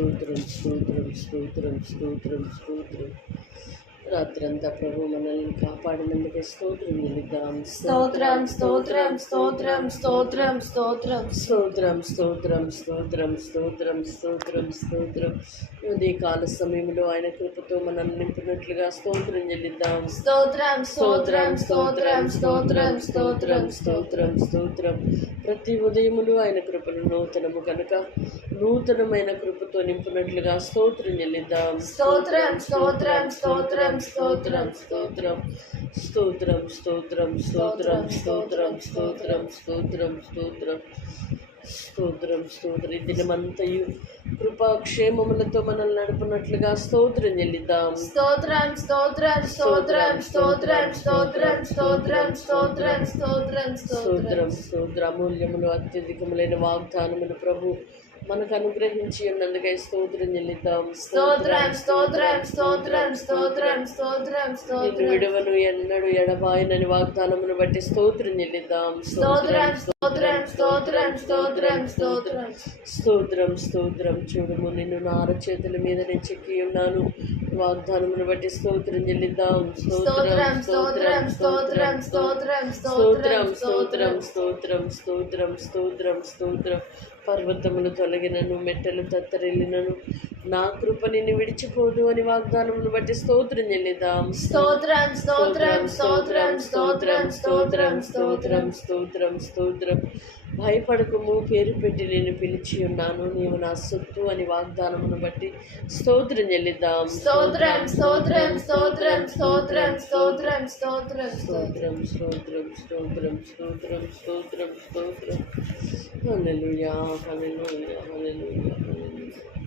స్తోత్రం స్తోత్రం స్తోత్రం స్తోత్రం స్తోత్రం రాత్రంతా ప్రభు మనల్ని కాపాడినందుకే స్తోత్రం చెల్లిద్దాం స్తోత్రం స్తోత్రం స్తోత్రం స్తోత్రం స్తోత్రం స్తోత్రం స్తోత్రం స్తోత్రం స్తోత్రం స్తోత్రం స్తోత్రం ఉదయ కాల సమయంలో ఆయన కృపతో మనల్ని నింపినట్లుగా స్తోత్రం చెల్లిద్దాం స్తోత్రం స్తోత్రం స్తోత్రం స్తోత్రం స్తోత్రం స్తోత్రం స్తోత్రం ప్రతి ఉదయములు ఆయన కృపను నూతనము కనుక నూతనమైన కృపతో నింపినట్లుగా స్తోత్రం చెల్లిద్దాం స్తోత్రం స్తోత్రం స్తోత్రం స్తోత్రం స్తోత్రం స్తోత్రం స్తోత్రం స్తోత్రం స్తోత్రం స్తోత్రం స్తోత్రం స్తోత్రం స్తోత్రం స్తోత్రం దినమంతయు కృపాక్షేమములతో మనల్ని నడుపునట్లుగా స్తోత్రం చెల్లిద్దాం స్తోత్రం స్తోత్రం స్తోత్రం స్తోత్రం స్తోత్రం స్తోత్రం స్తోత్రం స్తోత్రం స్తోత్రం స్తోత్రం స్తోత్ర అమూల్యములు అత్యధికములైన వాగ్దానములు ప్రభు మనకు అనుగ్రహించి ఉన్నందుకై స్తోత్రం చెల్లిద్దాం స్తోత్రం స్తోత్రం స్తోత్రం స్తోత్రం స్తోత్రం స్తోత్రం విడవను ఎన్నడు ఎడబాయనని వాగ్దానమును బట్టి స్తోత్రం చెల్లిద్దాం స్తోత్రం స్తోత్రం స్తోత్రం స్తోత్రం స్తోత్రం స్తోత్రం స్తోత్రం చూడము నిన్ను నార చేతుల మీద నేను చెక్కి ఉన్నాను వాగ్దానమును బట్టి స్తోత్రం చెల్లిద్దాం స్తోత్రం స్తోత్రం స్తోత్రం స్తోత్రం స్తోత్రం స్తోత్రం స్తోత్రం స్తోత్రం స్తోత్రం స్తోత్రం పర్వతములు తొలగినను మెట్టలు తత్తరెళ్ళినను నా కృప నిన్ను విడిచిపోదు అని వాగ్దానమును బట్టి స్తోత్రం చెల్లిద్దాం స్తోత్రం స్తోత్రం స్తోత్రం స్తోత్రం స్తోత్రం స్తోత్రం స్తోత్రం స్తోత్రం భయపడకము పేరు పెట్టి నేను పిలిచి ఉన్నాను నీవు నా సొత్తు అని వాగ్దానమును బట్టి స్తోత్రం చెల్లిద్దాం స్తోత్రం స్తోత్రం స్తోత్రం స్తోత్రం స్తోత్రం స్తోత్రం స్తోత్రం స్తోత్రం స్తోత్రం స్తోత్రం స్తోత్రం స్తోత్రం హల్లెలూయా హల్లెలూయా హల్లెలూయా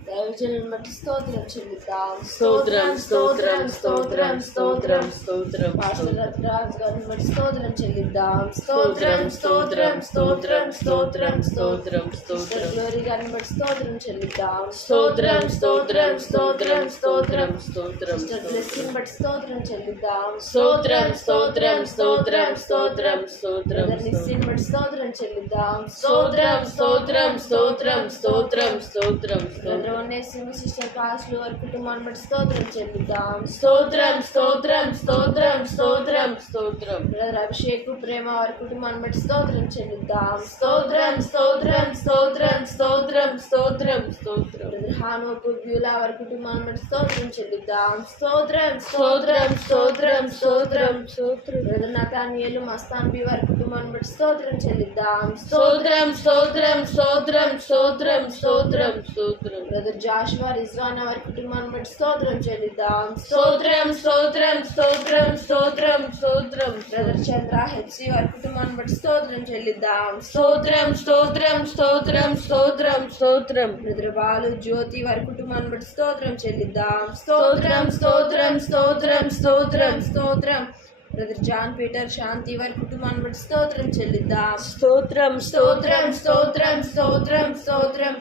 దైవజనులను బట్టి స్తోత్రం చెల్లిద్దాం స్తోత్రం స్తోత్రం స్తోత్రం స్తోత్రం స్తోత్రం పాస్టర్ రత్నరాజు గారిని బట్టి స్తోత్రం చెల్లిద్దాం స్తోత్రం స్తోత్రం స్తోత్రం స్తోత్రం స్తోత్రం స్తోత్రం గ్లోరీ గారిని బట్టి స్తోత్రం చెల్లిద్దాం స్తోత్రం స్తోత్రం స్తోత్రం స్తోత్రం స్తోత్రం బ్లెస్సింగ్ బట్టి స్తోత్రం చెల్లిద్దాం స్తోత్రం స్తోత్రం స్తోత్రం స్తోత్రం స్తోత్రం నిస్సిన్ బట్టి స్తోత్రం చెల్లిద్దాం స్తోత్రం స్తోత్రం స్తోత్రం స్తోత్రం స్తోత్రం బ్రదర్ వన్నేసింగ్ సిస్టర్ పాస్లు వారి కుటుంబాన్ని బట్టి స్తోత్రం చెల్లిద్దాం స్తోత్రం స్తోత్రం స్తోత్రం స్తోత్రం స్తోత్రం బ్రదర్ అభిషేక్ ప్రేమ వారి కుటుంబాన్ని బట్టి స్తోత్రం చెల్లిద్దాం స్తోత్రం స్తోత్రం స్తోత్రం స్తోత్రం స్తోత్రం స్తోత్రం బ్రదర్ హానోపు బ్యూలా వారి కుటుంబాన్ని బట్టి స్తోత్రం చెల్లిద్దాం స్తోత్రం స్తోత్రం స్తోత్రం స్తోత్రం స్తోత్రం బ్రదర్ నతానియలు మస్తాన్ వారి కుటుంబాన్ని బట్టి స్తోత్రం చెల్లిద్దాం స్తోత్రం స్తోత్రం స్తోత్రం స్తోత్రం స్తోత్రం స్తోత్రం బ్రదర్ జాషువా రిజ్వానా వారి కుటుంబాన్ని బట్టి స్తోత్రం చెల్లిద్దాం స్తోత్రం స్తోత్రం స్తోత్రం స్తోత్రం స్తోత్రం బ్రదర్ చంద్ర హెప్సీ వారి కుటుంబాన్ని బట్టి స్తోత్రం చెల్లిద్దాం స్తోత్రం స్తోత్రం స్తోత్రం స్తోత్రం స్తోత్రం బ్రదర్ బాలు జ్యోతి వారి కుటుంబాన్ని బట్టి స్తోత్రం చెల్లిద్దాం స్తోత్రం స్తోత్రం స్తోత్రం స్తోత్రం స్తోత్రం బ్రదర్ జాన్ పీటర్ శాంతి వారి కుటుంబాన్ని బట్టి స్తోత్రం చెల్లిద్దాం స్తోత్రం స్తోత్రం స్తోత్రం స్తోత్రం స్తోత్రం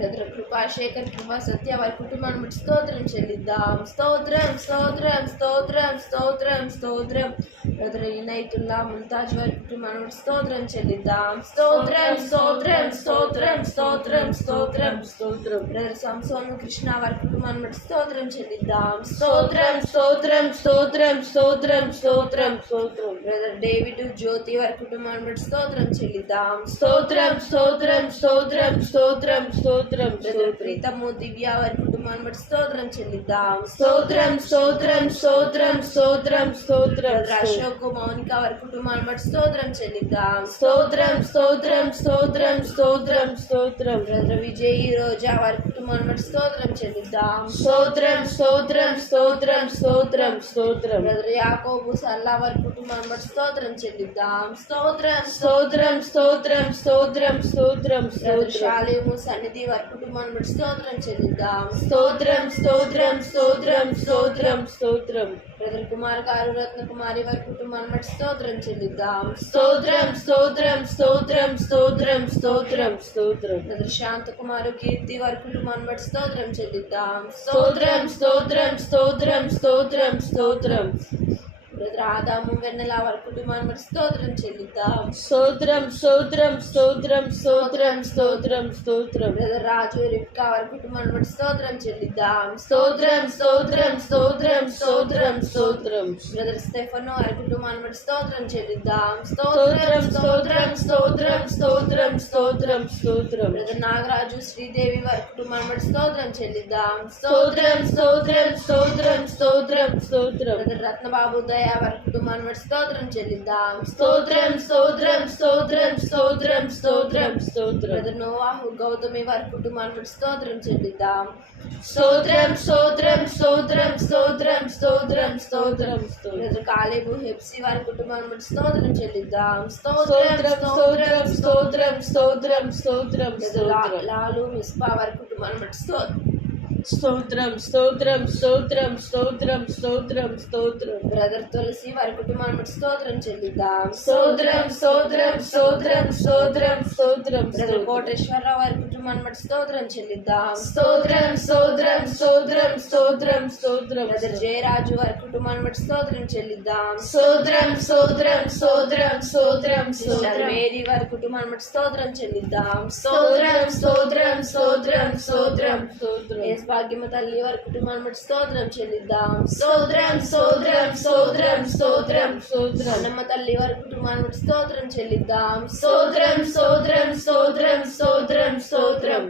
బ్రదర్ కృపాశేఖర్ కృపా సత్య వారి కుటుంబాన్ని బట్టి స్తోత్రం చెల్లిద్దాం స్తోత్రం స్తోత్రం స్తోత్రం స్తోత్రం స్తోత్రం బ్రదర్ ఇనైతుల్లా ముంతాజ్ వారి కుటుంబాన్ని బట్టి స్తోత్రం చెల్లిద్దాం స్తోత్రం స్తోత్రం స్తోత్రం స్తోత్రం స్తోత్రం స్తోత్రం బ్రదర్ సంసోను కృష్ణ వారి కుటుంబాన్ని బట్టి స్తోత్రం చెల్లిద్దాం స్తోత్రం స్తోత్రం స్తోత్రం స్తోత్రం స్తోత్రం స్తోత్రం బ్రదర్ డేవిడ్ జ్యోతి వారి కుటుంబాన్ని బట్టి స్తోత్రం చెల్లిద్దాం స్తోత్రం స్తోత్రం స్తోత్రం స్తోత్రం స్తోత్రం otro, otro, కుటుంబాన్ని బట్టి స్తోత్రం చెల్లిద్దాం స్తోత్రం స్తోత్రం స్తోత్రం స్తోత్రం స్తోత్రం అశోక్ మౌనిక వారి కుటుంబాన్ని బట్టి స్తోత్రం చెల్లిద్దాం స్తోత్రం స్తోత్రం స్తోత్రం స్తోత్రం స్తోత్రం బ్రదర్ విజయ్ రోజా వారి కుటుంబాన్ని బట్టి స్తోత్రం చెల్లిద్దాం స్తోత్రం స్తోత్రం స్తోత్రం స్తోత్రం స్తోత్రం బ్రదర్ యాకోబు సల్లా వారి కుటుంబాన్ని బట్టి స్తోత్రం చెల్లిద్దాం స్తోత్రం స్తోత్రం స్తోత్రం స్తోత్రం స్తోత్రం స్తోత్రం శాలేము సన్నిధి వారి కుటుంబాన్ని బట్టి స్తోత్రం చెల్లిద్దాం స్తోత్రం స్తోత్రం స్తోత్రం స్తోత్రం స్తోత్రం బ్రదర్ కుమార్ గారు రత్న కుమారి వారి కుటుంబాన్ని బట్టి స్తోత్రం చెల్లిద్దాం స్తోత్రం స్తోత్రం స్తోత్రం స్తోత్రం స్తోత్రం స్తోత్రం బ్రదర్ శాంత కుమారు కీర్తి వారి కుటుంబాన్ని బట్టి స్తోత్రం చెల్లిద్దాం స్తోత్రం స్తోత్రం స్తోత్రం స్తోత్రం స్తోత్రం ఆదాము వెన్నెల వారి కుటుంబాన్ని బట్టి స్తోత్రం చెల్లిద్దాం స్తోత్రం స్తోత్రం స్తోత్రం స్తోత్రం స్తోత్రం స్తోత్రం బ్రదర్ రాజు రిప్కా వారి కుటుంబాన్ని బట్టి స్తోత్రం చెల్లిద్దాం స్తోత్రం స్తోత్రం స్తోత్రం స్తోత్రం స్తోత్రం బ్రదర్ స్టెఫను వారి కుటుంబాన్ని బట్టి స్తోత్రం చెల్లిద్దాం స్తోత్రం స్తోత్రం స్తోత్రం స్తోత్రం స్తోత్రం స్తోత్రం బ్రదర్ నాగరాజు శ్రీదేవి వారి కుటుంబాన్ని బట్టి స్తోత్రం చెల్లిద్దాం స్తోత్రం స్తోత్రం స్తోత్రం స్తోత్రం స్తోత్రం బ్రదర్ రత్నబాబు దయ వారి కుటుంబాన్ని బట్టి స్తోత్రం చెల్లిద్దాం స్తోత్రం స్తోత్రం స్తోత్రం స్తోత్రం స్తోత్రం స్తోత్రం బ్రదర్ నోవాహు గౌతమి వారి కుటుంబాన్ని బట్టి స్తోత్రం చెల్లిద్దాం స్తోత్రం స్తోత్రం స్తోత్రం స్తోత్రం స్తోత్రం స్తోత్రం స్తోత్రం కాలేబు హెప్సి వారి కుటుంబాన్ని బట్టి స్తోత్రం చెల్లిద్దాం స్తోత్రం స్తోత్రం స్తోత్రం స్తోత్రం స్తోత్రం స్తోత్రం లాలు మిస్పా వారి కుటుంబాన్ని బట్టి స్తోత్రం స్తోత్రం స్తోత్రం స్తోత్రం స్తోత్రం స్తోత్రం స్తోత్రం బ్రదర్ తులసి వారి కుటుంబాన్ని స్తోత్రం చెల్లిద్దాం స్తోత్రం స్తోత్రం స్తోత్రం స్తోత్రం స్తోత్రం బ్రదర్ కోటేశ్వరరావు వారి కుటుంబాన్ని బట్టి స్తోత్రం చెల్లిద్దాం స్తోత్రం స్తోత్రం స్తోత్రం స్తోత్రం స్తోత్రం బ్రదర్ జయరాజు వారి కుటుంబాన్ని బట్టి స్తోత్రం చెల్లిద్దాం స్తోత్రం స్తోత్రం స్తోత్రం స్తోత్రం స్తోత్రం మేరీ వారి కుటుంబాన్ని బట్టి స్తోత్రం చెల్లిద్దాం స్తోత్రం స్తోత్రం స్తోత్రం స్తోత్రం స్తోత్రం భాగ్యము తల్లి వారి కుటుంబాన్ని బట్టి స్తోత్రం చెల్లిద్దాం. స్తోత్రం స్తోత్రం స్తోత్రం స్తోత్రం. స్తోత్రం అన్నమ్మ తల్లి వారి కుటుంబాన్ని బట్టి స్తోత్రం చెల్లిద్దాం. స్తోత్రం స్తోత్రం స్తోత్రం స్తోత్రం స్తోత్రం.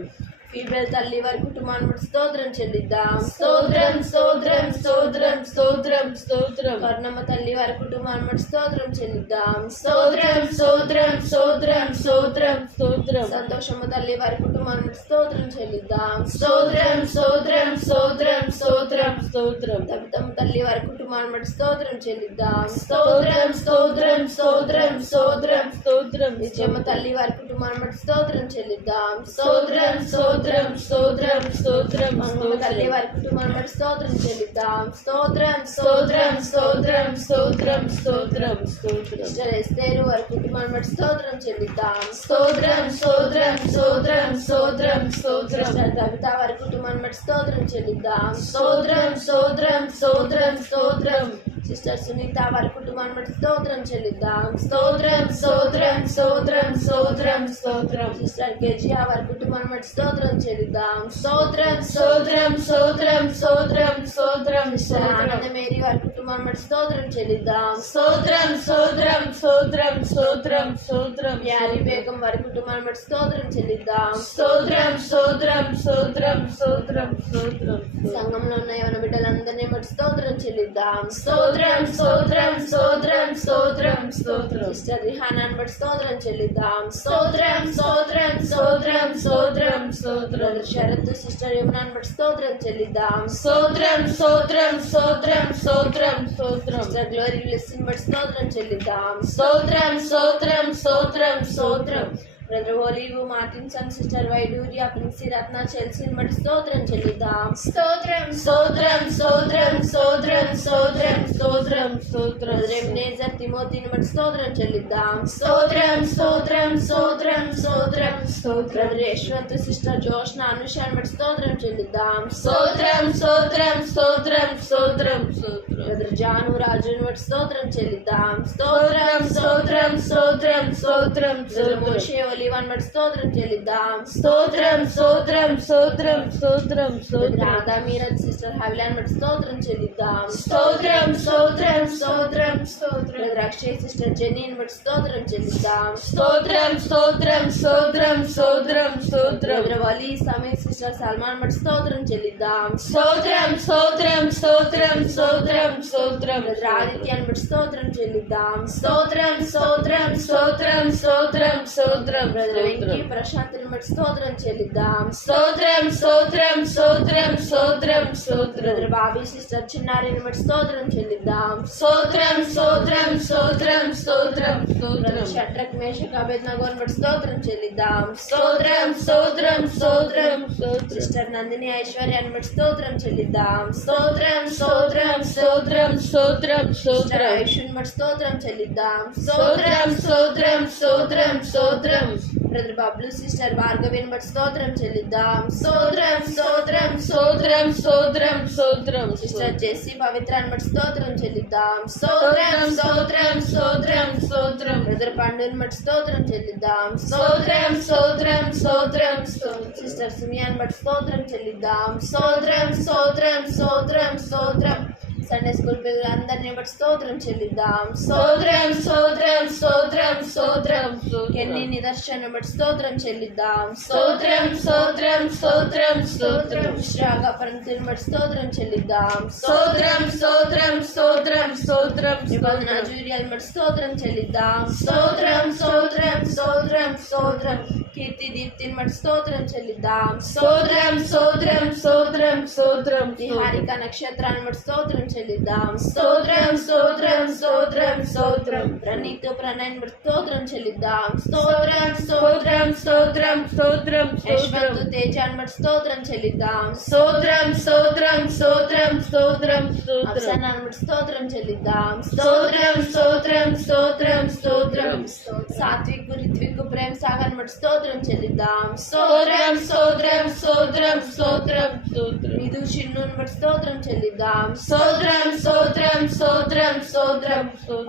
ఫీబెల్ తల్లి వారి కుటుంబాన్ని బట్టి స్తోత్రం చెల్లిద్దాం స్తోత్రం స్తోత్రం స్తోత్రం స్తోత్రం స్తోత్రం కర్ణమ్మ తల్లి వారి కుటుంబాన్ని బట్టి స్తోత్రం చెల్లిద్దాం స్తోత్రం స్తోత్రం స్తోత్రం స్తోత్రం స్తోత్రం సంతోషమ్మ తల్లి వారి కుటుంబాన్ని బట్టి స్తోత్రం చెల్లిద్దాం స్తోత్రం స్తోత్రం స్తోత్రం స్తోత్రం స్తోత్రం తబితమ్మ తల్లి వారి కుటుంబాన్ని బట్టి స్తోత్రం చెల్లిద్దాం స్తోత్రం స్తోత్రం స్తోత్రం స్తోత్రం స్తోత్రం విజయమ్మ తల్లి వారి కుటుంబాన్ని బట్టి స్తోత్రం చెల్లిద్దాం స్తోత్రం స్తోత్రం స్తోత్రం స్తోత్రం మంగమ్మ తల్లి స్తోత్రం వారి కుటుంబాన్ని స్తోత్రం చెల్లిద్దాం స్తోత్రం స్తోత్రం స్తోత్రం స్తోత్రం స్తోత్రం స్తోత్రం ఎస్తేరు వారి కుటుంబాన్ని బట్టి స్తోత్రం చెల్లిద్దాం స్తోత్రం స్తోత్రం స్తోత్రం స్తోత్రం స్తోత్రం కవిత వారి కుటుంబాన్ని బట్టి స్తోత్రం చెల్లిద్దాం స్తోత్రం స్తోత్రం స్తోత్రం స్తోత్రం సిస్టర్ సునీత వారి కుటుంబాన్ని బట్టి స్తోత్రం చెల్లిద్దాం స్తోత్రం స్తోత్రం స్తోత్రం స్తోత్రం స్తోత్రం సిస్టర్ కేజియా వారి కుటుంబాన్ని బట్టి స్తోత్రం చెల్లిద్దాం స్తోత్రం స్తోత్రం స్తోత్రం స్తోత్రం స్తోత్రం స్తోత్రం మేరీ వారి బట్టి స్తోత్రం చెల్లిద్దాం స్తోత్రం స్తోత్రం స్తోత్రం స్తోత్రం స్తోత్రం యాలి బేగం వారి బట్టి స్తోత్రం చెల్లిద్దాం స్తోత్రం స్తోత్రం స్తోత్రం స్తోత్రం స్తోత్రం సంఘంలో ఉన్న యవన బిడ్డలందరినీ బట్టి స్తోత్రం చెల్లిద్దాం స్తోత్రం స్తోత్రం స్తోత్రం స్తోత్రం స్తోత్రం సిస్టర్ రిహానాన్ని బట్టి స్తోత్రం చెల్లిద్దాం స్తోత్రం స్తోత్రం స్తోత్రం స్తోత్రం స్తోత్రం బ్రదర్ శరత్ సిస్టర్ యమునాన్ని బట్టి స్తోత్రం చెల్లిద్దాం. స్తోత్రం స్తోత్రం స్తోత్రం స్తోత్రం స్తోత్రం. సిస్టర్ గ్లోరీ బ్లెస్సింగ్ బట్టి స్తోత్రం చెల్లిద్దాం. స్తోత్రం స్తోత్రం స్తోత్రం స్తోత్రం. Brother Olive Martinson sister వైడూరియా princi Ratna చెల్సీని బట్టి స్తోత్రం చెల్లిద్దాం. స్తోత్రం స్తోత్రం స్తోత్రం స్తోత్రం స్తోత్రం స్తోత్రం ఎబ్నేజర్ తిమోతిని బట్టి స్తోత్రం చెల్లిద్దాం స్తోత్రం స్తోత్రం స్తోత్రం స్తోత్రం స్తోత్రం యశ్వంత్ సిస్టర్ జోష్న అనుషాన్ని బట్టి స్తోత్రం చెల్లిద్దాం స్తోత్రం స్తోత్రం స్తోత్రం స్తోత్రం స్తోత్రం జాను రాజుని బట్టి స్తోత్రం చెల్లిద్దాం స్తోత్రం స్తోత్రం స్తోత్రం స్తోత్రం ఒలివాన్ బట్టి స్తోత్రం చెల్లిద్దాం స్తోత్రం స్తోత్రం స్తోత్రం స్తోత్రం స్తోత్రం రాధా మీరజ్ సిస్టర్ హవిలాన్ బట్టి స్తోత్రం చెల్లిద్దాం స్తోత్రం స్తోత్రం స్తోత్రం స్తోత్రం బ్రదర్ అక్షయ్ సిస్టర్ జెనీని బట్టి స్తోత్రం చెల్లిద్దాం స్తోత్రం స్తోత్రం స్తోత్రం స్తోత్రం స్తోత్రం వలీ సమీర్ సిస్టర్ సల్మాన్ బట్టి స్తోత్రం చెల్లిద్దాం స్తోత్రం స్తోత్రం స్తోత్రం స్తోత్రం స్తోత్రం బ్రదర్ ఆదిత్యాన్ని బట్టి స్తోత్రం చెల్లిద్దాం స్తోత్రం స్తోత్రం స్తోత్రం స్తోత్రం స్తోత్రం వెంకీ స్తోత్రం ప్రశాంత్ని బట్టి స్తోత్రం చెల్లిద్దాం స్తోత్రం స్తోత్రం స్తోత్రం స్తోత్రం స్తోత్రం బాబీ సిస్టర్ చిన్నారిని బట్టి స్తోత్రం చెల్లిద్దాం స్తోత్రం స్తోత్రం స్తోత్రం స్తోత్రం స్తోత్రం షట్రక్ మేషక్ అభేద్నగోని బట్టి స్తోత్రం చెల్లిద్దాం స్తోత్రం స్తోత్రం స్తోత్రం స్తోత్రం సిస్టర్ నందిని ఐశ్వర్యాన్ని బట్టి స్తోత్రం చెల్లిద్దాం స్తోత్రం స్తోత్రం స్తోత్రం స్తోత్రం స్తోత్రం ఐషుని బట్టి స్తోత్రం చెల్లిద్దాం స్తోత్రం స్తోత్రం స్తోత్రం స్తోత్రం బ్రదర్ బబ్లు సిస్టర్ భార్గవిని బట్టి స్తోత్రం చెల్లిద్దాం స్తోత్రం స్తోత్రం స్తోత్రం స్తోత్రం స్తోత్రం స్తోత్రం సిస్టర్ జెస్సీ పవిత్రాన్ని బట్టి స్తోత్రం చెల్లిద్దాం స్తోత్రం స్తోత్రం స్తోత్రం స్తోత్రం బ్రదర్ పండుని బట్టి స్తోత్రం చెల్లిద్దాం స్తోత్రం స్తోత్రం స్తోత్రం స్తోత్రం సిస్టర్ సుమియాన్ బట్టి స్తోత్రం చెల్లిద్దాం స్తోత్రం స్తోత్రం స్తోత్రం స్తోత్రం సండే స్కూల్ పిల్లలందరినీ బట్టి స్తోత్రం చెల్లిద్దాం స్తోత్రం స్తోత్రం స్తోత్రం స్తోత్రం ఎన్ని నిదర్శనం బట్టి స్తోత్రం చెల్లిద్దాం స్తోత్రం స్తోత్రం స్తోత్రం స్తోత్రం శ్రాగా పరంతిని బట్టి స్తోత్రం చెల్లిద్దాం స్తోత్రం స్తోత్రం స్తోత్రం స్తోత్రం నిబంధన జూరియాలు బట్టి స్తోత్రం చెల్లిద్దాం స్తోత్రం స్తోత్రం స్తోత్రం స్తోత్రం కీర్తి దీప్తిని బట్టి స్తోత్రం చెల్లిద్దాం స్తోత్రం స్తోత్రం స్తోత్రం స్తోత్రం నిహారిక నక్షత్రాన్ని బట్టి స్తోత్రం చెల్లిద్దాం స్తోత్రం స్తోత్రం స్తోత్రం స్తోత్రం ప్రణీత్ ప్రణయన్ బట్టి స్తోత్రం చెల్లిద్దాం స్తోత్రం స్తోత్రం స్తోత్రం స్తోత్రం స్తోత్రం యశ్వంత్ తేజాన్ని బట్టి స్తోత్రం చెల్లిద్దాం స్తోత్రం స్తోత్రం స్తోత్రం స్తోత్రం స్తోత్రం అప్సనాన్ని బట్టి స్తోత్రం చెల్లిద్దాం స్తోత్రం స్తోత్రం స్తోత్రం స్తోత్రం సాత్విక్ రిత్విక్ ప్రేమ్ సాగర్ బట్టి స్తోత్రం చెల్లిద్దాం. స్తోత్రం స్తోత్రం స్తోత్రం స్తోత్రం స్తోత్రం. షిన్నుని బట్టి స్తోత్రం చెల్లిద్దాం. స్తోత్రం స్తోత్రం స్తోత్రం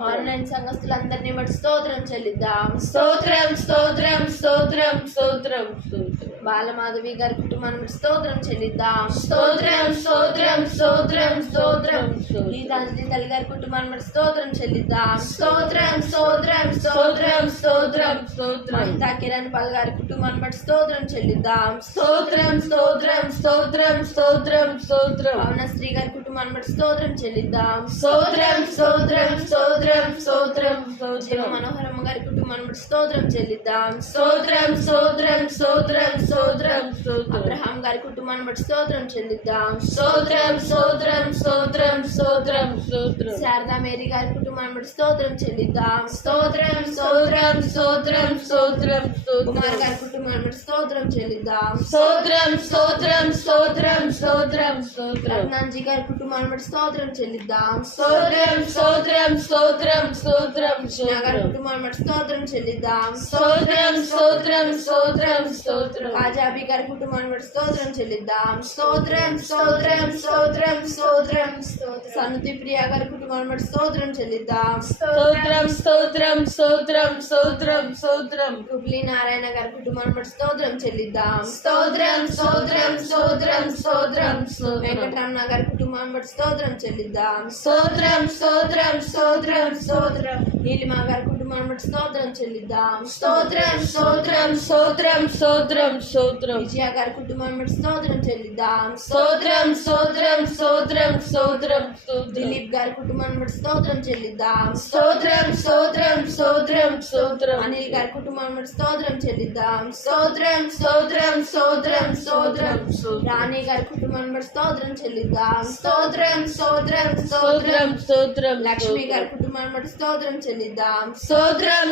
ఆన్లైన్ సంఘస్థులందరినీ బట్టి స్తోత్రం చెల్లిద్దాం స్తోత్రం స్తోత్రం స్తోత్రం స్తోత్రం స్తోత్రం బాలమాధవి గారి కుటుంబాన్ని స్తోత్రం చెల్లిద్దాం స్తోత్రం స్తోత్రం స్తోత్రం స్తోత్రం గీతాంజలి తల్లి గారి కుటుంబాన్ని బట్టి స్తోత్రం చెల్లిద్దాం స్తోత్రం స్తోత్రం స్తోత్రం స్తోత్రం స్తోత్రం మహితా కిరణ్ పాల్ గారి కుటుంబాన్ని బట్టి స్తోత్రం చెల్లిద్దాం స్తోత్రం స్తోత్రం స్తోత్రం స్తోత్రం స్తోత్రం పవనశ్రీ గారి కుటుంబాన్ని బట్టి స్తోత్రం చెల్లిద్దాం స్తోత్రం స్తోత్రం స్తోత్రం స్తోత్రం స్తోత్రం మనోహరమ్మ గారి కుటుంబాన్ని బట్టి స్తోత్రం చెల్లిద్దాం స్తోత్రం స్తోత్రం స్తోత్రం స్తోత్రం స్తోత్రం అబ్రహాం గారి కుటుంబాన్ని బట్టి స్తోత్రం చెల్లిద్దాం స్తోత్రం స్తోత్రం స్తోత్రం స్తోత్రం స్తోత్రం శారదా మేరీ గారి కుటుంబాన్ని బట్టి స్తోత్రం చెల్లిద్దాం స్తోత్రం స్తోత్రం స్తోత్రం స్తోత్రం కుమార్ గారి కుటుంబాన్ని బట్టి స్తోత్రం చెల్లిద్దాం స్తోత్రం స్తోత్రం స్తోత్రం స్తోత్రం స్తోత్రం రత్నాంజీ గారి కుటుంబాన్ని బట్టి స్తోత్రం చెల్లిద్దాం స్తోత్రం స్తోత్రం స్తోత్రం స్తోత్రం గారి కుటుంబాన్ని బట్టి స్తోత్రం చెల్లిద్దాం స్తోత్రం స్తోత్రం స్తోత్రం స్తోత్రం కాజాబీ గారి కుటుంబాన్ని బట్టి స్తోత్రం చెల్లిద్దాం స్తోత్రం స్తోత్రం స్తోత్రం స్తోత్రం స్తోత్రం సన్నుతి ప్రియా గారి కుటుంబాన్ని బట్టి స్తోత్రం చెల్లిద్దాం స్తోత్రం స్తోత్రం స్తోత్రం స్తోత్రం స్తోత్రం గుబ్లీ నారాయణ గారి కుటుంబాన్ని బట్టి స్తోత్రం చెల్లిద్దాం స్తోత్రం స్తోత్రం స్తోత్రం స్తోత్రం స్తోత్రం వెంకటరమణ గారి కుటుంబాన్ని బట్టి స్తోత్రం చెల్లిద్దాం. స్తోత్రం స్తోత్రం స్తోత్రం స్తోత్రం. నీలిమా గారి కుటుంబాన్ని బట్టి స్తోత్రం చెల్లిద్దాం స్తోత్రం స్తోత్రం స్తోత్రం స్తోత్రం స్తోత్రం విజయ గారి బట్టి స్తోత్రం చెల్లిద్దాం స్తోత్రం స్తోత్రం స్తోత్రం స్తోత్రం దిలీప్ గారి బట్టి స్తోత్రం చెల్లిద్దాం స్తోత్రం స్తోత్రం స్తోత్రం స్తోత్రం అనిల్ గారి బట్టి స్తోత్రం చెల్లిద్దాం స్తోత్రం స్తోత్రం స్తోత్రం స్తోత్రం రాణి గారి బట్టి స్తోత్రం చెల్లిద్దాం స్తోత్రం స్తోత్రం స్తోత్రం స్తోత్రం లక్ష్మి గారి బట్టి స్తోత్రం చెల్లిద్దాం స్తోత్రం స్తోత్రం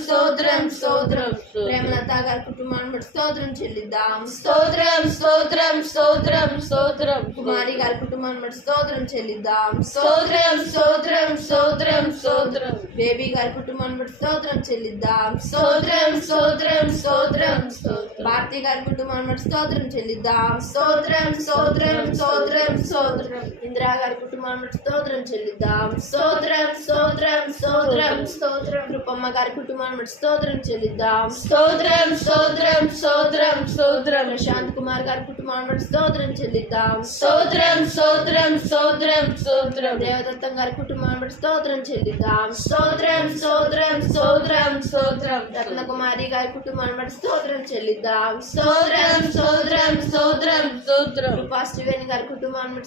స్తోత్రం స్తోత్రం ప్రేమలత గారి కుటుంబాన్ని బట్టి స్తోత్రం చెల్లిద్దాం స్తోత్రం స్తోత్రం స్తోత్రం స్తోత్రం కుమారి గారి కుటుంబాన్ని బట్టి స్తోత్రం చెల్లిద్దాం స్తోత్రం స్తోత్రం స్తోత్రం స్తోత్రం బేబీ గారి కుటుంబాన్ని బట్టి స్తోత్రం చెల్లిద్దాం స్తోత్రం స్తోత్రం స్తోత్రం స్తోత్రం భారతి గారి కుటుంబాన్ని బట్టి స్తోత్రం చెల్లిద్దాం స్తోత్రం స్తోత్రం స్తోత్రం స్తోత్రం ఇందిరా గారి కుటుంబాన్ని బట్టి స్తోత్రం చెల్లిద్దాం స్తోత్రం స్తోత్రం స్తోత్రం స్తోత్రం కృపమ్మ గారి కుటుంబాన్ని బట్టి స్తోత్రం చెల్లిద్దాం స్తోత్రం స్తోత్రం స్తోత్రం స్తోత్రం ప్రశాంత్ కుమార్ గారి కుటుంబాన్ని బట్టి స్తోత్రం చెల్లిద్దాం స్తోత్రం స్తోత్రం స్తోత్రం స్తోత్రం దేవదత్తం గారి కుటుంబాన్ని బట్టి స్తోత్రం చెల్లిద్దాం స్తోత్రం స్తోత్రం స్తోత్రం స్తోత్రం రత్నకుమారి గారి కుటుంబాన్ని బట్టి స్తోత్రం చెల్లిద్దాం స్తోత్రం స్తోత్రం స్తోత్రం స్తోత్రం కృపా గారి కుటుంబాన్ని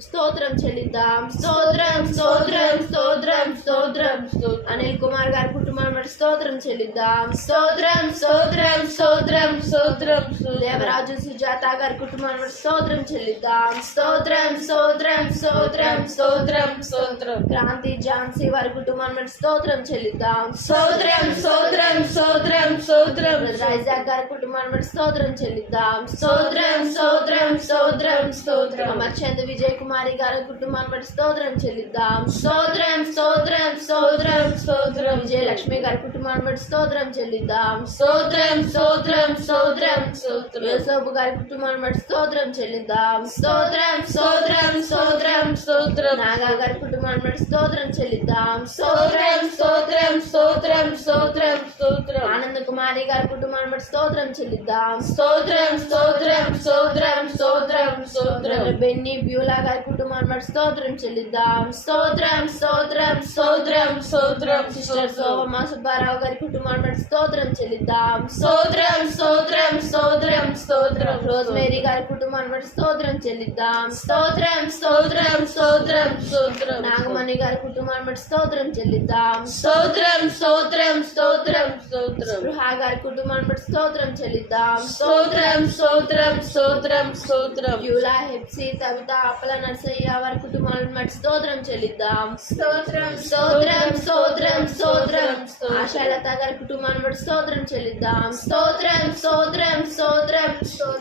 స్తోత్రం చెల్లిద్దాం స్తోత్రం స్తోత్రం స్తోత్రం స్తోత్రం స్తోత్రం అనిల్ కుమార్ గారి కుటుంబం బట్టి స్తోత్రం చెల్లిద్దాం స్తోత్రం స్తోత్రం స్తోత్రం స్తోత్రం దేవరాజు సుజాత గారి కుటుంబం బట్టి స్తోత్రం చెల్లిద్దాం స్తోత్రం స్తోత్రం స్తోత్రం స్తోత్రం స్తోత్రం క్రాంతి ఝాన్సీ వారి కుటుంబం బట్టి స్తోత్రం చెల్లిద్దాం స్తోత్రం స్తోత్రం స్తోత్రం స్తోత్రం బ్రదర్ గారి కుటుంబం బట్టి స్తోత్రం చెల్లిద్దాం స్తోత్రం స్తోత్రం స్తోత్రం స్తోత్రం స్తోత్రం అమర్చంద్ విజయ్ కుమారి గారి కుటుంబాన్ని బట్టి స్తోత్రం చెల్లిద్దాం స్తోత్రం స్తోత్రం స్తోత్రం స్తోత్రం విజయలక్ష్మి గారి కుటుంబాన్ని బట్టి స్తోత్రం చెల్లిద్దాం స్తోత్రం స్తోత్రం స్తోత్రం స్తోత్రం యోసేపు గారి కుటుంబాన్ని బట్టి స్తోత్రం చెల్లిద్దాం స్తోత్రం స్తోత్రం స్తోత్రం స్తోత్రం నాగా గారి కుటుంబాన్ని బట్టి స్తోత్రం చెల్లిద్దాం స్తోత్రం స్తోత్రం స్తోత్రం స్తోత్రం స్తోత్రం ఆనంద్ కుమారి గారి కుటుంబాన్ని బట్టి స్తోత్రం చెల్లిద్దాం స్తోత్రం స్తోత్రం స్తోత్రం స్తోత్రం స్తోత్రం బెన్ని బ్యూలా గారి కుటుంబాన్ని బట్టి స్తోత్రం చెల్లిద్దాం స్తోత్రం స్తోత్రం స్తోత్రం స్తోత్రం సిస్టర్ సోమమ్మ సుబ్బారావు గారి కుటుంబాన్ని బట్టి స్తోత్రం చెల్లిద్దాం స్తోత్రం స్తోత్రం స్తోత్రం స్తోత్రం రోజ్ మేరీ గారి కుటుంబాన్ని బట్టి స్తోత్రం చెల్లిద్దాం స్తోత్రం స్తోత్రం స్తోత్రం స్తోత్రం నాగమణి గారి కుటుంబాన్ని బట్టి స్తోత్రం చెల్లిద్దాం స్తోత్రం స్తోత్రం స్తోత్రం స్తోత్రం స్పృహ గారి కుటుంబాన్ని బట్టి స్తోత్రం చెల్లిద్దాం స్తోత్రం స్తోత్రం స్తోత్రం స్తోత్రం యూలా హెప్సీ తవిత అప్పల నర్సయ్య వారి కుటుంబాలను బట్టి స్తోత్రం చెల్లిద్దాం స్తోత్రం స్తోత్రం స్తోత్రం స్తోత్రం ఆశాలత గారి కుటుంబాన్ని బట్టి స్తోత్రం చెల్లిద్దాం. స్తోత్రం స్తోత్రం స్తోత్రం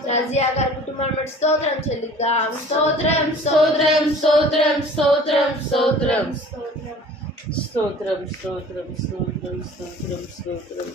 రజియా గారి కుటుంబాన్ని బట్టి స్తోత్రం చెల్లిద్దాం. స్తోత్రం స్తోత్రం స్తోత్రం స్తోత్రం స్తోత్రం స్తోత్రం స్తోత్రం స్తోత్రం స్తోత్రం స్తోత్రం స్తోత్రం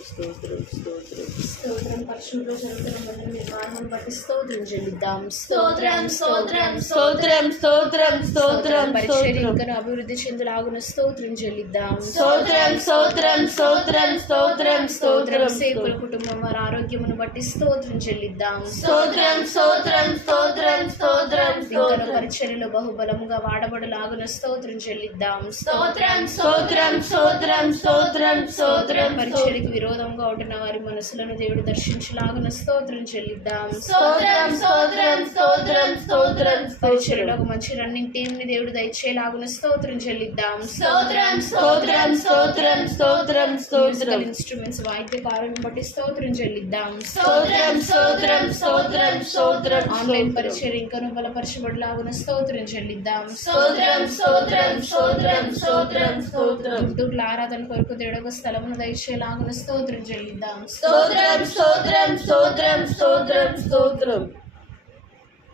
స్తోత్రం స్తోత్రం పరిశుద్ధ జరుగుతున్న నిర్మాణం బట్టి స్తోత్రం చెల్లిద్దాం స్తోత్రం స్తోత్రం స్తోత్రం స్తోత్రం స్తోత్రం పరిచర్యను అభివృద్ధి చెందులాగున స్తోత్రం చెల్లిద్దాం స్తోత్రం స్తోత్రం స్తోత్రం స్తోత్రం స్తోత్రం సేపుల కుటుంబం వారి ఆరోగ్యమును బట్టి స్తోత్రం చెల్లిద్దాం స్తోత్రం స్తోత్రం స్తోత్రం స్తోత్రం స్తోత్రం పరిచర్యలో బహుబలముగా వాడబడలాగున స్తోత్రం చెల్లిద్దాం స్తోత్రం స్తోత్రం స్తోత్రం స్తోత్రం స్తోత్రం పరిచర్యకు విరోధంగా ఉంటున్న వారి మనసులను దేవుడు దర్శించలాగున స్తోత్రం చెల్లిద్దాం స్తోత్రం స్తోత్రం స్తోత్రం స్తోత్రం పరిచర్యలో ఒక మంచి రన్నింగ్ టీమ్ని దేవుడు దయచేలాగున స్తోత్రం చెల్లిద్దాం స్తోత్రం స్తోత్రం స్తోత్రం స్తోత్రం స్తోత్రం ఇన్స్ట్రుమెంట్స్ వాయిద్యకారులను బట్టి స్తోత్రం చెల్లిద్దాం స్తోత్రం స్తోత్రం స్తోత్రం స్తోత్రం ఆన్లైన్ పరిచయం ఇంకను బలపరచబడిలాగున స్తోత్రం చెల్లిద్దాం స్తోత్రం స్తోత్రం స్తోత్రం స్తోత్రం స్తోత్రం గుంటూరులో ఆరాధన కొరకు దేవుడు స్థలమును దయచేలాగున స్తోత్రం చెల్లిద్దాం. స్తోత్రం స్తోత్రం స్తోత్రం స్తోత్రం స్తోత్రం.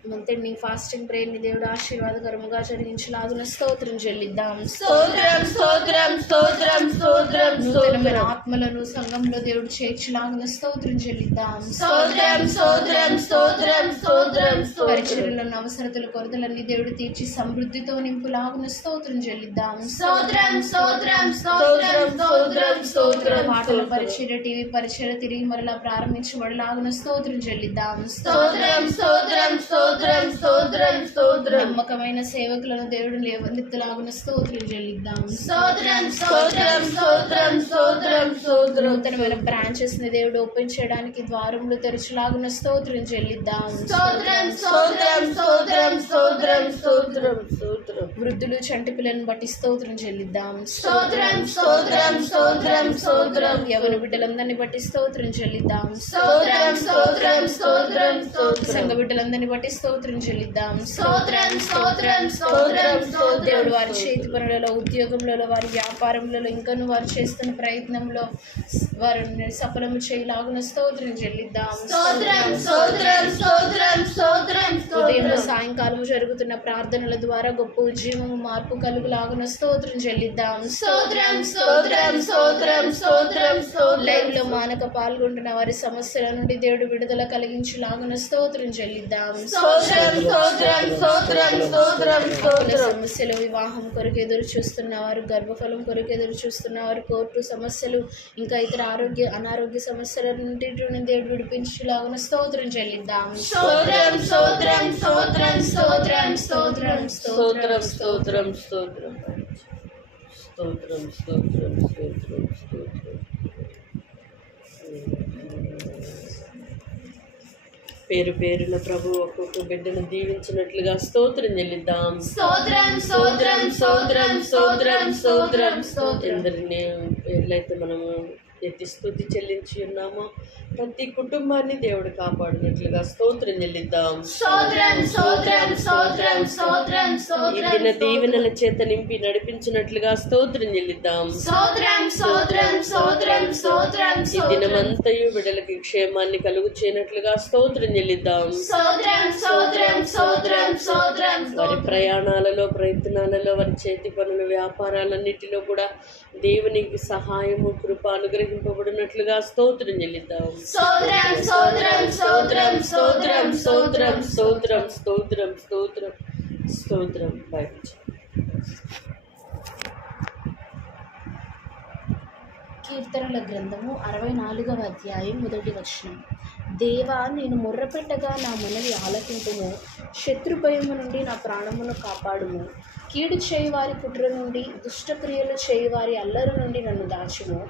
మంత్ ఎండింగ్ ఫాస్టింగ్ ప్రేయర్ని దేవుడు ఆశీర్వాదకరముగా జరిగించలాగున స్తోత్రం చెల్లిద్దాం స్తోత్రం స్తోత్రం స్తోత్రం స్తోత్రం నూతనమైన ఆత్మలను సంఘంలో దేవుడు చేర్చలాగున స్తోత్రం చెల్లిద్దాం స్తోత్రం స్తోత్రం స్తోత్రం స్తోత్రం పరిచర్యలను అవసరతల కొరతలన్నీ దేవుడు తీర్చి సమృద్ధితో నింపులాగున స్తోత్రం చెల్లిద్దాం స్తోత్రం స్తోత్రం స్తోత్రం స్తోత్రం స్తోత్రం పాటల పరిచర్య టీవీ పరిచర్య తిరిగి మరలా ప్రారంభించబడలాగున స్తోత్రం చెల్లిద్దాం స్తోత్రం స్తోత్రం స్తోత్రం స్తోత్రం స్తోత్రం నమ్మకమైన సేవకులను దేవుడు లేవనెత్తలాగున స్తోత్రం చెల్లిద్దాం స్తోత్రం స్తోత్రం స్తోత్రం స్తోత్రం స్తోత్రం నూతనమైన బ్రాంచెస్ని దేవుడు ఓపెన్ చేయడానికి ద్వారములు తెరచలాగున స్తోత్రం చెల్లిద్దాం స్తోత్రం స్తోత్రం స్తోత్రం స్తోత్రం స్తోత్రం స్తోత్రం వృద్ధులు చంటి పిల్లను బట్టి స్తోత్రం చెల్లిద్దాం స్తోత్రం స్తోత్రం స్తోత్రం స్తోత్రం యవన బిడ్డలందరిని బట్టి స్తోత్రం చెల్లిద్దాం స్తోత్రం స్తోత్రం స్తోత్రం స్తోత్రం సంఘ బిడ్డలందరిని బట్టి స్తోత్రం చెల్లిద్దాం స్తోత్రం స్తోత్రం స్తోత్రం స్తోత్రం దేవుడు వారి చేతి పనులలో ఉద్యోగంలో వారి వ్యాపారంలో ఇంకను వారు చేస్తున్న ప్రయత్నంలో వారిని సఫలము చేయలాగున స్తోత్రం చెల్లిద్దాం స్తోత్రం స్తోత్రం స్తోత్రం స్తోత్రం సాయంకాలం జరుగుతున్న ప్రార్థనల ద్వారా గొప్ప ఉద్యమము మార్పు కలుగులాగున స్తోత్రం చెల్లిద్దాం స్తోత్రం స్తోత్రం స్తోత్రం స్తోత్రం స్తోత్రం లైవ్లో మానక పాల్గొంటున్న వారి సమస్యల నుండి దేవుడు విడుదల కలిగించులాగున స్తోత్రం చెల్లిద్దాం సమస్యలు వివాహం కొరకు ఎదురు చూస్తున్న వారు గర్భఫలం కొరకు ఎదురు చూస్తున్న వారు కోర్టు సమస్యలు ఇంకా ఇతర ఆరోగ్య అనారోగ్య సమస్యల నుండి దేవుడు విడిపించులాగున స్తోత్రం చెల్లిద్దాం స్తోత్రం స్తోత్రం స్తోత్రం స్తోత్రం స్తోత్రం స్తోత్రం స్తోత్రం స్తోత్రం స్తోత్రం స్తోత్రం స్తోత్రం స్తోత్రం పేరు పేరున ప్రభు ఒక్కొక్క బిడ్డను దీవించినట్లుగా స్తోత్రం చెల్లిద్దాం. స్తోత్రం స్తోత్రం స్తోత్రం స్తోత్రం స్తోత్రం స్తోత్రం. ఎందరిని పేర్లైతే మనము ఎత్తి స్థుతి చెల్లించి ఉన్నామో ప్రతి కుటుంబాన్ని దేవుడు కాపాడినట్లుగా స్తోత్రం చెల్లిద్దాం. దీవెనల చేత నింపి నడిపించినట్లుగా స్తోత్రం చెల్లిద్దాం. ఈ దినమంతయు బిడ్డలకి క్షేమాన్ని కలుగు చేయనట్లుగా స్తోత్రం చెల్లిద్దాం వారి ప్రయాణాలలో ప్రయత్నాలలో వారి చేతి పనులు వ్యాపారాలన్నిటిలో కూడా దేవునికి సహాయము కృప అనుగ్రహింపబడినట్లుగా స్తోత్రం చెల్లిద్దాం. స్తోత్రం స్తోత్రం స్తోత్రం స్తోత్రం స్తోత్రం. స్తోత్రం స్తోత్రం బయట కీర్తనల గ్రంథము అరవై నాలుగవ అధ్యాయం మొదటి వచనం. దేవా నేను మొర్రపెట్టగా నా మనవి ఆలకింపుము. శత్రు భయము నుండి నా ప్రాణమును కాపాడుము. కీడు చేయువారి కుట్ర నుండి దుష్టక్రియలు చేయువారి అల్లరు నుండి నన్ను దాచుము.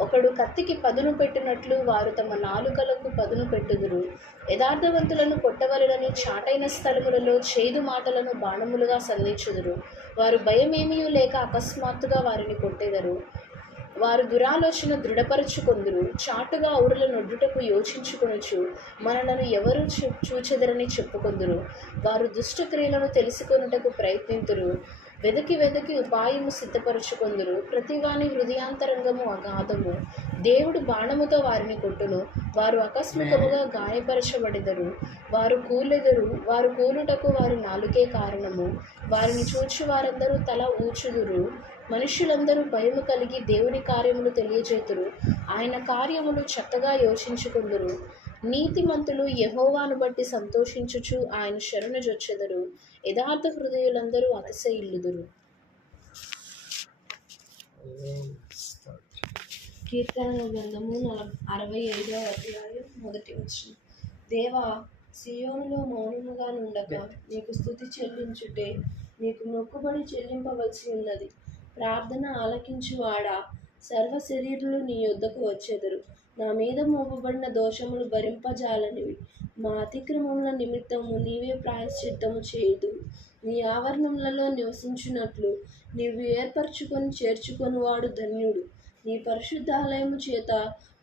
ఒకడు కత్తికి పదును పెట్టినట్లు వారు తమ నాలుకలకు పదును పెట్టుదురు. యథార్థవంతులను కొట్టవలనని చాటైన స్థలములలో చేదు మాటలను బాణములుగా సంధించుదురు. వారు భయమేమీ లేక అకస్మాత్తుగా వారిని కొట్టెదరు. వారు దురాలోచన దృఢపరచుకొందురు. చాటుగా ఊరుల నొడ్డుటకు యోచించుకొనొచ్చు మనలను ఎవరు చూ- చూచెదరని చెప్పుకొందురు. వారు దుష్టక్రియలను తెలుసుకొనుటకు ప్రయత్నింతురు. వెదకి వెదకి ఉపాయము సిద్ధపరచుకొందురు. ప్రతివాని హృదయాంతరంగము అగాధము. దేవుడు బాణముతో వారిని కొట్టును. వారు ఆకస్మికముగా గాయపరచబడెదరు. వారు కూలెదరు. వారు కూలుటకు వారి నాలుకే కారణము. వారిని చూచి వారందరూ తల ఊచుదురు. మనుషులందరూ భయము కలిగి దేవుని కార్యములు తెలియజేతురు. ఆయన కార్యములు చక్కగా యోచించుకుందురు. నీతిమంతులు యహోవాను బట్టి సంతోషించుచు ఆయన శరణు జొచ్చెదరు. యథార్థ హృదయులందరూ అతిశయిల్లుదురు. కీర్తనల గ్రంథము అరవై ఐదవ అధ్యాయం మొదటి వచ్చిన దేవా సియోనులో మౌనముగా నుండక నీకు స్థుతి చెల్లించుటే నీకు మొక్కుబడి చెల్లింపవలసి ఉన్నది. ప్రార్థన ఆలకించువాడా? సర్వ శరీరులు నీ యొద్దకు వచ్చెదరు. నా మీద మోపబడిన దోషములు భరింపజాలనివి. మా అతిక్రమముల నిమిత్తము నీవే ప్రాయశ్చిత్తము చేయదు నీ ఆవరణములలో నివసించున్నట్లు నీవు ఏర్పరచుకొని చేర్చుకొనివాడు ధన్యుడు. నీ పరిశుద్ధాలయము చేత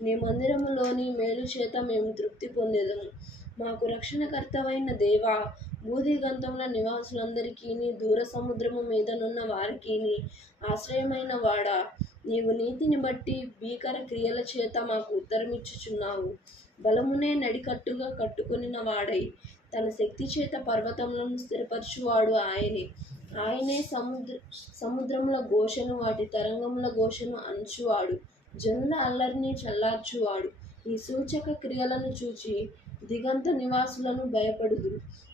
నీ మందిరములోని మేలు చేత మేము తృప్తి పొందేదము. మాకు రక్షణకర్తవైన దేవా భూదిగంతమున నివాసులందరికీ దూర సముద్రము మీదనున్న వారికి ఆశ్రయమైన వాడా? నీవు నీతిని బట్టి భీకర క్రియల చేత మాకు ఉత్తరమిచ్చుచున్నావు. బలమునే నడికట్టుగా కట్టుకొనిన వాడై తన శక్తి చేత పర్వతములను స్థిరపరచువాడు ఆయనే. ఆయనే సముద్ర సముద్రముల ఘోషను వాటి తరంగముల ఘోషను అంచువాడు. జనుల అల్లరిని చల్లార్చువాడు. ఈ సూచక క్రియలను చూచి దిగంత నివాసులను భయపడుదు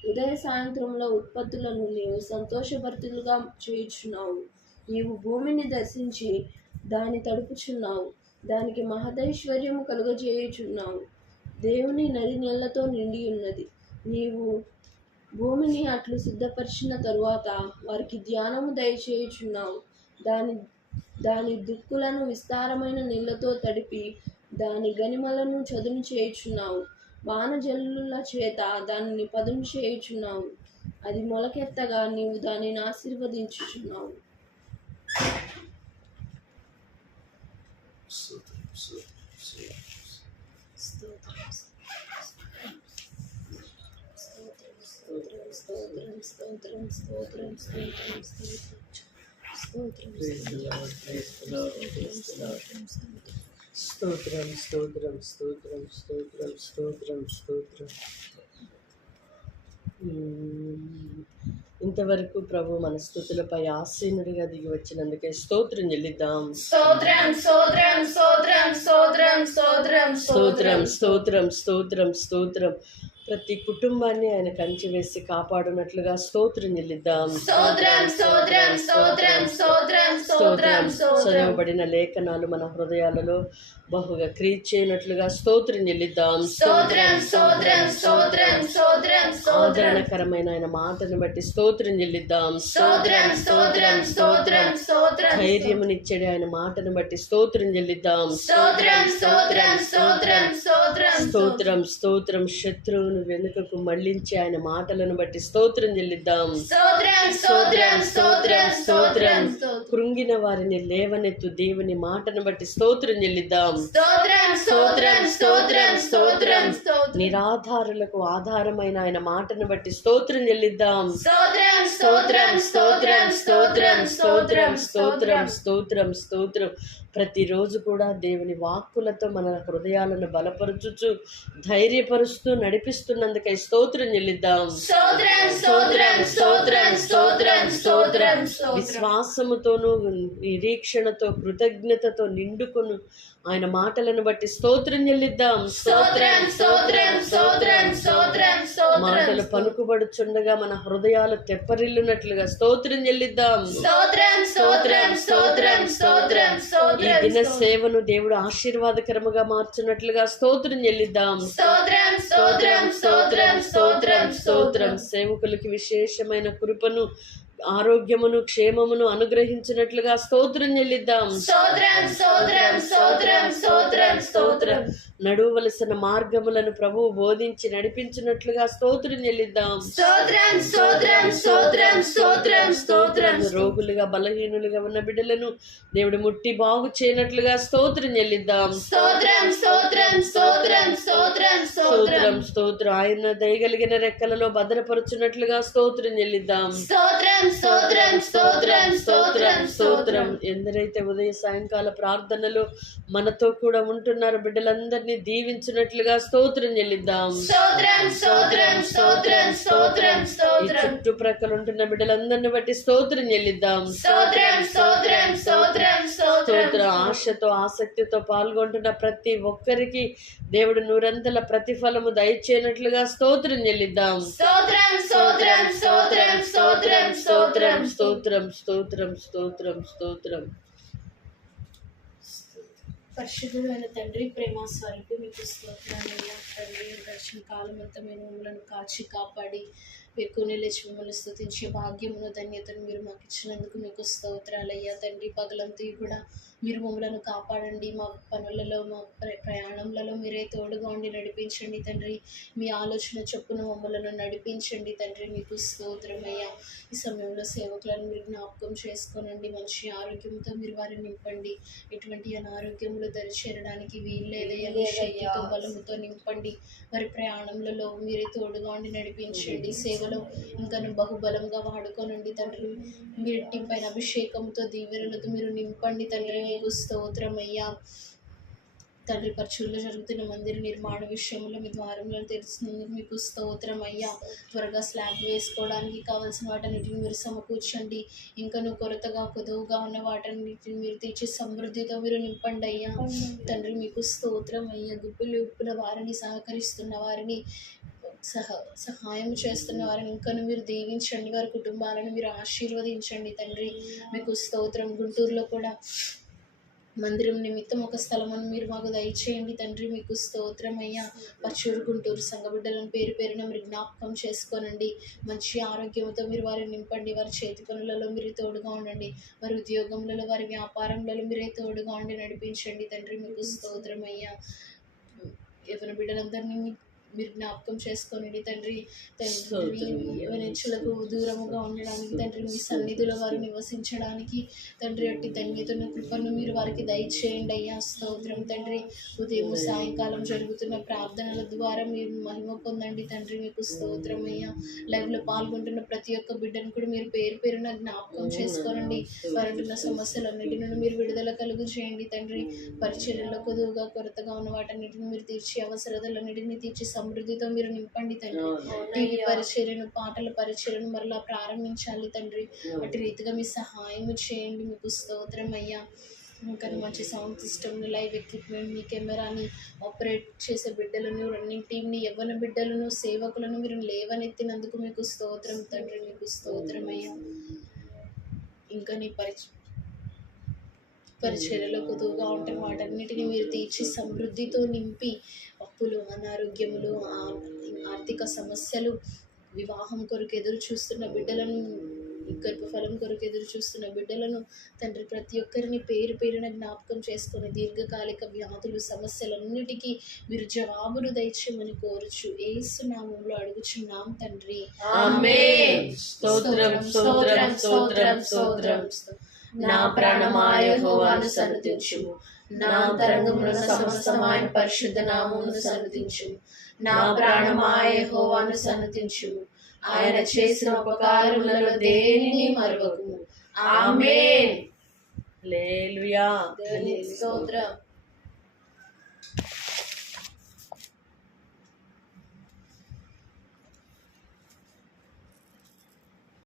ఉదయ సాయంత్రంలో ఉత్పత్తులను నీవు సంతోషభరితులుగా చేయుచున్నావు. నీవు భూమిని దర్శించి దాని తడుపుచున్నావు. దానికి మహదైశ్వర్యము కలుగజేయుచున్నావు. దేవుని నది నెలతో నిండి ఉన్నది నీవు భూమిని అట్లు సిద్ధపరిచిన తరువాత వారికి ధ్యానము దయచేయుచున్నావు. దాని దాని దుక్కులను విస్తారమైన నీళ్ళతో తడిపి దాని గనిమలను చదును చేయుచున్నావు. వానజల్లుల చేత దానిని పదును చేయుచున్నావు అది మొలకెత్తగా నీవు దానిని ఆశీర్వదించుచున్నావు స్తోత్రం స్తోత్రం స్తోత్రం స్తోత్రం స్తోత్రం స్తోత్రం స్తోత్రం స్తోత్రం స్తోత్రం స్తోత్రం స్తోత్రం స్తోత్రం మ్మ్. ఇంతవరకు ప్రభు మన స్థుతులపై ఆసీనుడిగా దిగి వచ్చినందుకే స్తోత్రం చెల్లిద్దాం స్తోత్రం స్తోత్రం స్తోత్రం స్తోత్రం స్తోత్రం స్తోత్రం స్తోత్రం స్తోత్రం స్తోత్రం ప్రతి కుటుంబాన్ని ఆయన కంచి వేసి కాపాడునట్లుగా స్తోత్రం చెల్లిద్దాం చదవబడిన లేఖనాలు మన హృదయాలలో బహుగా స్తోత్రం చెల్లిద్దాం స్తోత్రం స్తోత్రం ఆదరణకరమైన ఆయన మాటను బట్టి స్తోత్రం చెల్లిద్దాం ధైర్యమునిచ్చడి ఆయన మాటను బట్టి స్తోత్రం చెల్లిద్దాం స్తోత్రం స్తోత్రం స్తోత్రం స్తోత్రం స్తోత్రం నువ్వు వెనుకకు మళ్ళించి ఆయన మాటలను బట్టి స్తోత్రం చెల్లిద్దాం స్తోత్రం కృంగిన వారిని లేవనెత్తు దేవుని మాటను బట్టి స్తోత్రం చెల్లిద్దాం నిరాధారులకు ఆధారమైన ఆయన మాటను బట్టి స్తోత్రం చెల్లిద్దాం స్తోత్రం స్తోత్రం స్తోత్రం ప్రతిరోజు కూడా దేవుని వాక్కులతో మన హృదయాలను బలపరచుచు ధైర్యపరుస్తూ నడిపిస్తూ నడిపిస్తున్నందుకై స్తోత్రం చెల్లిద్దాం. స్తోత్రం స్తోత్రం స్తోత్రం స్తోత్రం స్తోత్రం స్తోత్రం. విశ్వాసముతోనూ నిరీక్షణతో కృతజ్ఞతతో నిండుకొను. ఆయన మాటలను బట్టి స్తోత్రం చెల్లిద్దాం స్తోత్రం స్తోత్రం స్తోత్రం స్తోత్రం మాటలు పలుకుబడుచుండగా మన హృదయాలు తెప్పరిల్లునట్లుగా స్తోత్రం చెల్లిద్దాం స్తోత్రం స్తోత్రం స్తోత్రం స్తోత్రం ఈ స్తోత్రం దిన సేవను దేవుడు ఆశీర్వాదకరముగా మార్చున్నట్లుగా స్తోత్రం చెల్లిద్దాం స్తోత్రం స్తోత్రం స్తోత్రం స్తోత్రం స్తోత్రం సేవకులకి విశేషమైన కృపను ఆరోగ్యమును క్షేమమును అనుగ్రహించినట్లుగా స్తోత్రం చెల్లిద్దాం. స్తోత్రం స్తోత్రం స్తోత్రం స్తోత్రం స్తోత్రం. నడువలసిన మార్గములను ప్రభువు బోధించి నడిపించినట్లుగా స్తోత్రం చెల్లిద్దాం. స్తోత్రం స్తోత్రం స్తోత్రం స్తోత్రం స్తోత్రం. రోగులుగా బలహీనులుగా ఉన్న బిడ్డలను దేవుడు ముట్టి బాగు చేయనట్లుగా స్తోత్రం చెల్లిద్దాం. స్తోత్రం స్తోత్రం స్తోత్రం స్తోత్రం స్తోత్రం. స్తోత్రం స్తోత్రం. ఆయన దయగలిగిన రెక్కలలో భద్రపరుచున్నట్లుగా స్తోత్రం చెల్లిద్దాం. స్తోత్రం స్తోత్రం స్తోత్రం స్తోత్రం స్తోత్రం. ఎందరైతే ఉదయ సాయంకాల ప్రార్థనలో మనతో కూడా ఉంటున్నారు బిడ్డలందరినీ దీవించినట్లుగా స్తోత్రం చెల్లిద్దాం. స్తోత్రం స్తోత్రం స్తోత్రం స్తోత్రం స్తోత్రం. చుట్టుప్రక్కల ఉంటున్న బిడ్డలందరిని బట్టి స్తోత్రం చెల్లిద్దాం. స్తోత్రం స్తోత్రం స్తోత్ర ఆశతో ఆసక్తితో పాల్గొంటున్న ప్రతి ఒక్కరికి దేవుడు నూరంతల ప్రతిఫలము దయచేయనట్లుగా స్తోత్రం చెల్లిద్దాం. స్తోత్రం స్తోత్రం స్తోత్రం స్తోత్రం స్తోత్రం. స్తోత్రం స్తోత్రం స్తోత్రం స్తోత్రం. పరిశుద్ధమైన తండ్రి ప్రేమ స్వరూపి మీకు స్తోత్రాలయ్యా తండ్రి. దర్శన కాలం అంతా మీరు మమ్మల్ని కాచి కాపాడి ఎక్కువ లేచి మిమ్మల్ని స్తుతించే భాగ్యమును ధన్యతను మీరు మాకు ఇచ్చినందుకు మీకు స్తోత్రాలయ్యా తండ్రి. పగలంతా కూడా మీరు మమ్మల్ని కాపాడండి. మా పనులలో మా ప్ర- ప్రయాణంలలో మీరే తోడుగా ఉండి నడిపించండి తండ్రి. మీ ఆలోచన చొప్పున మమ్మల్ని నడిపించండి తండ్రి. మీకు స్తోత్రమయ్యా. ఈ సమయంలో సేవకులను మీరు జ్ఞాపకం చేసుకోనండి. మంచి ఆరోగ్యంతో మీరు వారిని నింపండి. ఎటువంటి అనారోగ్యములు దరిచేరడానికి వీల్లేదయ్యా మీ శక్తితో బలముతో నింపండి. వారి ప్రయాణంలో మీరే తోడుగా ఉండి నడిపించండి. సేవలో ఇంకా బహుబలంగా వాడుకోనండి తండ్రి. మీరు పైన అభిషేకంతో దీవెనలతో మీరు నింపండి తండ్రి. మీకు స్తోత్రమయ్యా. తండ్రి పరచుల్లో జరుగుతున్న మందిర నిర్మాణ విషయంలో మీ ద్వారంలో తెలుస్తుంది మీకు స్తోత్రం అయ్యా త్వరగా స్లాబ్ వేసుకోవడానికి కావాల్సిన వాటన్నిటిని మీరు సమకూర్చండి. ఇంకా నువ్వు కొరతగా కొదువుగా ఉన్న వాటన్నిటిని మీరు తెచ్చి సమృద్ధితో మీరు నింపండి అయ్యా. తండ్రి మీకు స్తోత్రం అయ్యా గుప్పిలు ఉప్పుల వారిని సహకరిస్తున్న వారిని సహ సహాయం చేస్తున్న వారిని ఇంకా మీరు దీవించండి. వారి కుటుంబాలను మీరు ఆశీర్వదించండి తండ్రి. మీకు స్తోత్రం గుంటూరులో కూడా మందిరం నిమిత్తం ఒక స్థలమును మీరు మాకు దయచేయండి. తండ్రి మీకు స్తోత్రమయ్యా. పచ్చూరు గుంటూరు సంఘబిడ్డలను పేరు పేరున మీరు జ్ఞాపకం చేసుకోనండి. మంచి ఆరోగ్యంతో మీరు వారిని నింపండి. వారి చేతి పనులలో మీరు తోడుగా ఉండండి. వారి ఉద్యోగంలో వారి వ్యాపారంలో మీరే తోడుగా ఉండి నడిపించండి. తండ్రి మీకు స్తోత్రమయ్యా. ఎవరి బిడ్డలందరినీ మీ- మీరు జ్ఞాపకం చేసుకోనండి తండ్రి తండ్రి దూరముగా ఉండడానికి తండ్రి మీ సన్నిధిలో వారు నివసించడానికి తండ్రి అట్టి ధన్యతను కృపను మీరు వారికి దయచేయండి అయ్యా. స్తోత్రం తండ్రి. ఉదయం సాయంకాలం జరుగుతున్న ప్రార్థనల ద్వారా మీరు మహిమ పొందండి తండ్రి. మీకు స్తోత్రం అయ్యా. లైవ్లో పాల్గొంటున్న ప్రతి ఒక్క బిడ్డను కూడా మీరు పేరు పేరున జ్ఞాపకం చేసుకోనండి. వారంటున్న సమస్యలన్నిటి నుండి మీరు విడుదల కలుగు చేయండి తండ్రి. పరిచర్యలో కొదువుగా కొరతగా ఉన్న వాటన్నిటిని మీరు తీర్చి అవసరతలన్నిటిని తీర్చి సమృద్ధితో మీరు నింపండి తండ్రి. టీవీ పరిచర్యను పాటల పరిచర్యను మరలా ప్రారంభించాలి తండ్రి. అటు రీతిగా మీ సహాయం చేయండి మీకు స్తోత్రం అయ్యా. ఇంకా మంచి సౌండ్ సిస్టమ్ని లైవ్ ఎక్విప్మెంట్ మీ కెమెరాని ఆపరేట్ చేసే బిడ్డలను రన్నింగ్ టీంని యవ్వన బిడ్డలను సేవకులను మీరు లేవనెత్తినందుకు మీకు స్తోత్రం తండ్రి మీకు స్తోత్రం అయ్యా. ఇంకా నీ పరిచ పరిచర్యలో కొదువుగా ఉంటే వాటన్నిటిని మీరు తీర్చి సమృద్ధితో నింపి అప్పులు అనారోగ్యములు ఆర్థిక సమస్యలు వివాహం కొరకు ఎదురు చూస్తున్న బిడ్డలను గర్భఫలం కొరకు ఎదురు చూస్తున్న బిడ్డలను తండ్రి ప్రతి ఒక్కరిని పేరు పేరున జ్ఞాపకం చేసుకొని దీర్ఘకాలిక వ్యాధులు సమస్యలన్నిటికీ మీరు జవాబులు దయచేయమని కోరుచు. ఏసునామంలో అడుగుచున్నాం తండ్రి. స్తోత్రం స్తోత్రం స్తోత్రం. నా ప్రాణమాయ యెహోవాను సన్నుతించుము నా అంతరంగమున సమస్తమైన పరిశుద్ధ నామమును సన్నుతించుము నా ప్రాణమాయ యెహోవాను సన్నుతించుము ఆయన చేసిన ఉపకారములలో దేనిని మరవకుము? ఆమేన్. లేలుయా స్తోత్రం.